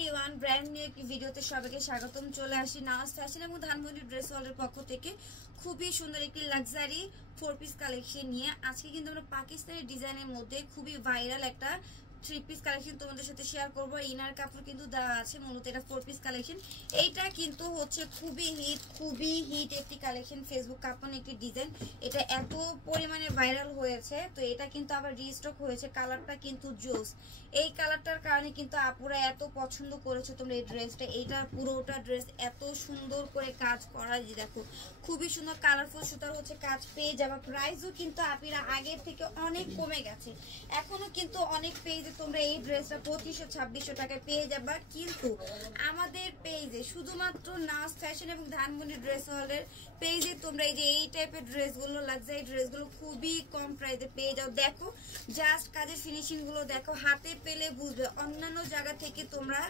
Everyone, brand new একটি ভিডিওতে সবাইকে স্বাগতম। চলে আসি নাজ ফ্যাশন এবং ধানমন্ডি ড্রেস ওয়ার্ল্ডের পক্ষ থেকে খুবই সুন্দর একটি লাক্সারি 4 পিস কালেকশন নিয়ে আজকে কিন্তু আমরা পাকিস্তানি ডিজাইনের মধ্যে খুবই ভাইরাল একটা 3 পিস কালেকশন তোমাদের সাথে শেয়ার করব। ইনার কাপড় কিন্তু দেওয়া আছে, মূলত এটা 4 পিস কালেকশন। এইটা কিন্তু হচ্ছে খুবই হিট একটি কালেকশন, ফেসবুক কাপড় একটি ডিজাইন। এটা এত পরিমাণে ভাইরাল হয়েছে, তো এটা কিন্তু আবার রিস্টক হয়েছে। কালারটা কিন্তু জোস, এই কালারটার কারণে কিন্তু আপুরা এত পছন্দ করেছে তোমরা এই ড্রেসটা। এইটা পুরোটা ড্রেস এত সুন্দর করে কাজ করা, যে দেখো খুবই সুন্দর কালারফুল সুতার হচ্ছে কাজ পেয়ে যাবা। প্রাইসও কিন্তু আপিরা আগের থেকে অনেক কমে গেছে, এখনো কিন্তু অনেক পেজে তোমরা এই ড্রেসটা 2500-2600 টাকায় পেয়ে যাবা। কিন্তু আমাদের পেজে শুধুমাত্র নাজ ফ্যাশন এবং ধানমন্ডি ড্রেস হলের পেজে তোমরা এই যে এই টাইপের ড্রেসগুলো, লাক্সারি ড্রেসগুলো খুবই কম প্রাইসে পেয়ে যাও। দেখো জাস্ট কাজের ফিনিশিং গুলো দেখো, হাতে পেলে বুঝবে। অন্যান্য জায়গা থেকে তোমরা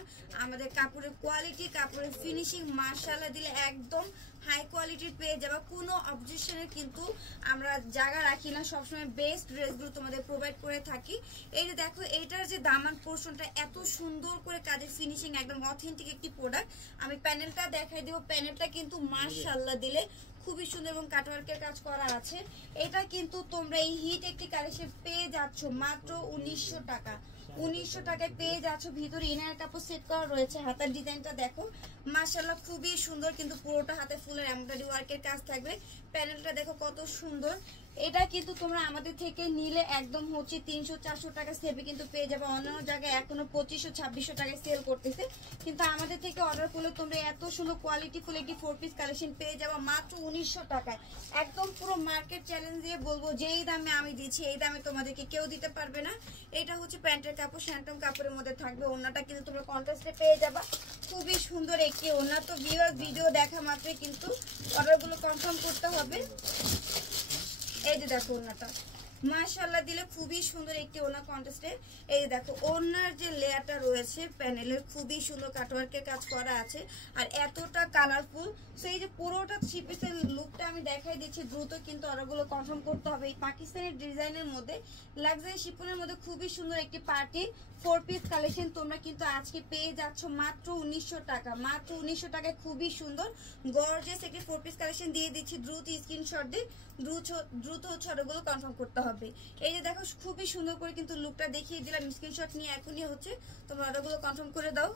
আমাদের কাপড়ের কোয়ালিটি, কাপড়ের ফিনিশিং মাশাআল্লাহ দিলে একদম হাই কোয়ালিটির পেয়ে যাবা। কোনো অবজেকশনের কিন্তু আমরা জায়গা রাখি না, সবসময় বেস্ট ড্রেসগুলো তোমাদের প্রোভাইড করে থাকি। এই যে দেখো এইটার যে দামান পোর্শনটা এত সুন্দর করে কাজের ফিনিশিং, একদম অথেন্টিক একটি প্রোডাক্ট। আমি প্যানেলটা দেখাই দেবো। প্যানেলটা কিন্তু মাশাআল্লাহ দিলে খুবই সুন্দর এবং কাটওয়ার্কের কাজ করা আছে। এটা কিন্তু তোমরা এই হিট একটি কালেকশন পেয়ে যাচ্ছ মাত্র 1900 টাকা। 1900 টাকায় পেয়ে যাচ্ছ। ভিতরে ইনার কাপড় সেট করা রয়েছে। হাতার ডিজাইনটা দেখো মাশাআল্লাহ খুবই সুন্দর, কিন্তু পুরোটা হাতে ফুলের এমব্রয়ডারি ওয়ার্কের কাজ থাকবে। প্যানেলটা দেখো কত সুন্দর। এটা কিন্তু তোমরা আমাদের থেকে নিলে একদম হচ্ছে 300-400 টাকা সেভে কিন্তু পেয়ে যাবে। অন্যান্য জায়গায় এখনো 2500-2600 টাকায় সেল করতেছে, কিন্তু আমাদের থেকে অর্ডার করলে তোমরা এত সুন্দর কোয়ালিটি ফুল একটি 4 পিস কালেকশন পেয়ে যাবে মাত্র 1900 টাকায়। একদম পুরো মার্কেট চ্যালেঞ্জ দিয়ে বলবো, যেই দামে আমি দিচ্ছি এই দামে তোমাদেরকে কেউ দিতে পারবে না। এটা হচ্ছে প্যান্টের কাপড়, শ্যান্টম কাপড়ের মধ্যে থাকবে। ওড়নাটা কিন্তু তোমরা কন্ট্রাস্টে পেয়ে যাবা। খুবই সুন্দর একটি ওড়না। তো ভিডিও দেখা মাত্রই কিন্তু অর্ডারগুলো কনফার্ম করতে হবে। এই যে দেখো ওড়নাটা মাশাআল্লাহ দিলে খুবই সুন্দর একটি ওড়না কন্ট্রাস্টে। এই দেখো ওড়নার যে লেয়ারটা রয়েছে প্যানেলের খুবই সুন্দর কাটওয়ার্কের কাজ করা আছে, আর এতটা কালারফুল। সো এই যে পুরোটা 3 পিসের লুকটা আমি দেখাই দিচ্ছি, দ্রুত কিন্তু অর্ডারগুলো কনফার্ম করতে হবে। এই পাকিস্তানি ডিজাইনের মধ্যে লাক্সারি শিফনের মধ্যে খুবই সুন্দর একটি পার্টি 4 পিস কালেকশন তোমরা কিন্তু আজকে পেয়ে যাচ্ছ মাত্র 1900 টাকা। মাত্র 1900 টাকায় খুবই সুন্দর গর্জিয়াস একটি 4 পিস কালেকশন দিয়ে দিচ্ছি। দ্রুত স্ক্রিনশট দিয়ে দ্রুত হচ্ছে অর্ডারগুলো কনফার্ম করতে হবে। এই যে দেখো খুবই সুন্দর করে কিন্তু লুকটা দেখিয়ে দিলাম। স্ক্রিনশট নিয়ে এখনই হচ্ছে তোমরা অর্ডারগুলো কনফার্ম করে দাও।